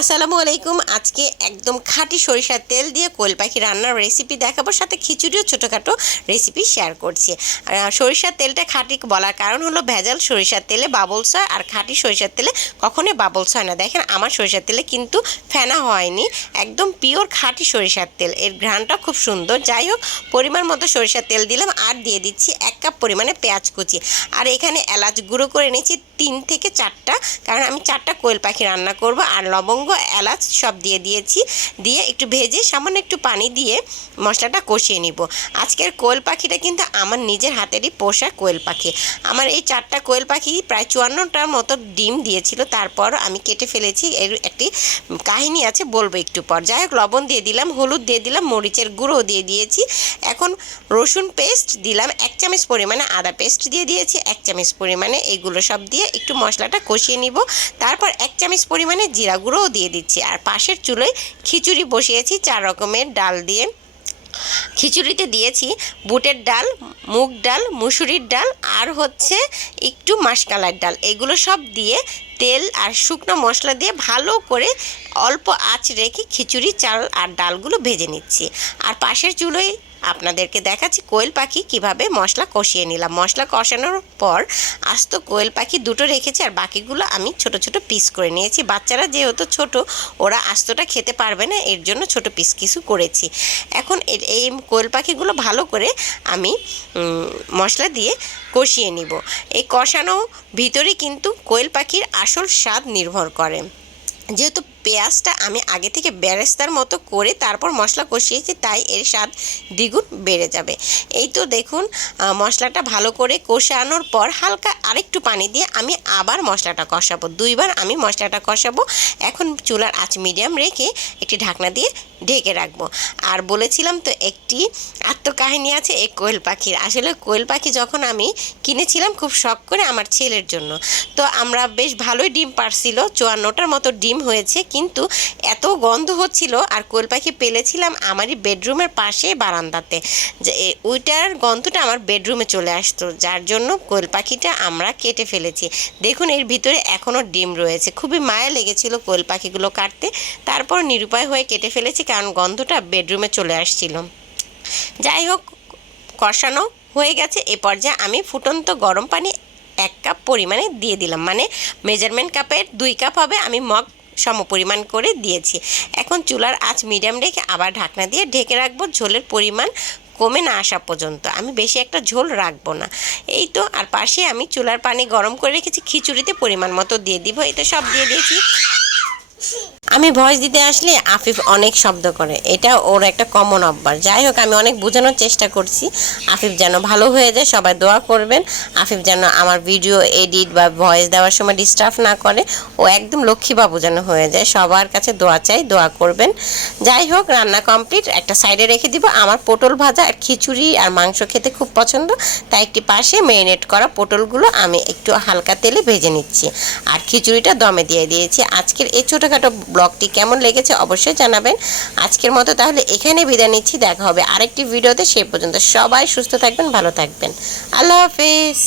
আসসালামু আলাইকুম। আজকে একদম খাঁটি সরিষার তেল দিয়ে কোয়েল পাখি রান্নার রেসিপি দেখাবো, সাথে খিচুড়িও ছোটোখাটো রেসিপি শেয়ার করছি। আর সরিষার তেলটা খাঁটি বলার কারণ হলো ভেজাল সরিষার তেলে বাবলস হয় আর খাঁটি সরিষার তেলে কখনোই বাবলস হয় না। দেখেন, আমার সরিষার তেলে কিন্তু ফেনা হয়নি, একদম পিওর খাঁটি সরিষার তেল। এর ঘ্রাণটা খুব সুন্দর। যাই হোক, পরিমাণ মতো সরিষার তেল দিলাম আর দিয়ে দিচ্ছি এক কাপ পরিমাণে পেঁয়াজ কুচি। আর এখানে এলাচ গুঁড়ো করে নিয়েছি তিন থেকে চারটা, কারণ আমি চারটা কোয়েল পাখি রান্না করব আর লবঙ্গ এলাচ সব দিয়ে দিয়েছি। দিয়ে একটু ভেজে সামান্য একটু পানি দিয়ে মশলাটা কষিয়ে নিব। আজকের কোয়েল পাখিটা কিন্তু আমার নিজের হাতেরই পোষা কোয়েল পাখি। আমার এই চারটা কোয়েল পাখি প্রায় চুয়ান্নটার মতো ডিম দিয়েছিল তারপর আমি কেটে ফেলেছি। এর একটি কাহিনী আছে, বলব একটু পর। যাই হোক, লবণ দিয়ে দিলাম, হলুদ দিয়ে দিলাম, মরিচের গুঁড়ো দিয়ে দিয়েছি। এখন রসুন পেস্ট দিলাম, এক চামচ পরিমাণে আদা পেস্ট দিয়ে দিয়েছি, এক চামচ পরিমাণে এইগুলো সব দিয়ে একটু মশলাটা কষিয়ে নিব। তারপর এক চামচ পরিমাণে জিরা গুঁড়োও দিয়ে দিচ্ছি। আর পাশের চুলোয় খিচুড়ি বসিয়েছি, চার রকমের ডাল দিয়ে। খিচুড়িতে দিয়েছি বুটের ডাল, মুগ ডাল, মুসুরির ডাল, আর হচ্ছে একটু মাসকালার ডাল। এগুলো সব দিয়ে তেল আর শুকনো মশলা দিয়ে ভালো করে অল্প আঁচ রেখে খিচুড়ি, চাল আর ডালগুলো ভেজে নিচ্ছি। আর পাশের চুলোয় আপনাদেরকে দেখাচ্ছি কোয়েল পাখি কীভাবে মশলা কষিয়ে নিলাম। মশলা কষানোর পর আস্ত কোয়েল পাখি দুটো রেখেছি আর বাকিগুলো আমি ছোট ছোট পিস করে নিয়েছি। বাচ্চারা যেহেতু ছোট, ওরা আস্তটা খেতে পারবে না, এর জন্য ছোট পিস কিছু করেছি। এখন এই কোয়েল পাখিগুলো ভালো করে আমি মশলা দিয়ে কষিয়ে নিব। এই কষানো ভিতরে কিন্তু কোয়েল পাখির আসল স্বাদ নির্ভর করে। যেহেতু পেঁয়াজটা আমি আগে থেকে বেরেস্তার মতো করে তারপর মশলা কষিয়েছি, তাই এর স্বাদ দ্বিগুণ বেড়ে যাবে। এই তো দেখুন মশলাটা ভালো করে কষানোর পর হালকা আরেকটু পানি দিয়ে আমি আবার মশলাটা কষাবো। দুইবার আমি মশলাটা কষাবো। এখন চুলার আঁচ মিডিয়াম রেখে একটি ঢাকনা দিয়ে ঢেকে রাখব। আর বলেছিলাম তো, একটি আত্মকাহিনী আছে, এই কোয়েল পাখির। আসলে কোয়েল পাখি যখন আমি কিনেছিলাম, খুব শখ করে আমার ছেলের জন্য। তো আমরা বেশ ভালোই ডিম পারছিল, চুয়ান্নটার মতো ডিম হয়েছে, কিন্তু এত গন্ধ হচ্ছিল আর কোয়েল পাখি পেলেছিলাম আমারই বেডরুমের পাশে বারান্দাতে। যে ওইটার গন্ধটা আমার বেডরুমে চলে আসতো, যার জন্য কোয়েল পাখিটা আমরা কেটে ফেলেছি। দেখুন, এর ভিতরে এখনও ডিম রয়েছে। খুবই মায়া লেগেছিল কোয়েল পাখিগুলো কাটতে। তারপর নিরুপায় হয়ে কেটে ফেলেছি, কারণ গন্ধটা বেডরুমে চলে আসছিল। যাই হোক, কষানো হয়ে গেছে। এ পর্যায়ে আমি ফুটন্ত গরম পানি এক কাপ পরিমাণে দিয়ে দিলাম। মানে মেজারমেন্ট কাপের দুই কাপ হবে, আমি মগ সমপরিমাণ করে দিয়েছি। এখন চুলার আঁচ মিডিয়াম রেখে আবার ঢাকনা দিয়ে ঢেকে রাখব, ঝোলের পরিমাণ কমে না আসা পর্যন্ত। আমি বেশি একটা ঝোল রাখব না। এই তো, আর পাশে আমি চুলার পানি গরম করে রেখেছি, খিচুড়িতে পরিমাণ মতো দিয়ে দিব। এটা সব দিয়ে দিয়েছি। আমি ভয়েস দিতে আসলে আফিফ অনেক শব্দ করে। এটা ওর একটা কমন অভ্যাস। যাই হোক, আমি অনেক বোঝানোর চেষ্টা করছি। আফিফ যেন ভালো হয়ে যায়, সবাই দোয়া করবেন। আফিফ যেন আমার ভিডিও এডিট বা ভয়েস দেওয়ার সময় ডিস্টার্ব না করে। ও একদম লক্ষ্মীবাবু যেন হয়ে যায়। সবার কাছে দোয়া চাই, দোয়া করবেন। যাই হোক, রান্না কমপ্লিট একটা সাইডে রেখে দিব। আমার পটল ভাজা আর খিচুড়ি আর মাংস খেতে খুব পছন্দ। তাই একটি পাশে মেরিনেট করা পটলগুলো আমি একটু হালকা তেলে ভেজে নিচ্ছি। আর খিচুড়িটা দমে দিয়ে দিয়েছি। আজকের এই ছোটোখাটো ব্লগটি কেমন লেগেছে অবশ্যই জানাবেন। আজকের মতো তাহলে এখানে বিদায় নিচ্ছি, দেখা হবে আরেকটি ভিডিওতে সে পর্যন্ত সবাই সুস্থ থাকবেন, ভালো থাকবেন। আল্লাহ হাফেজ।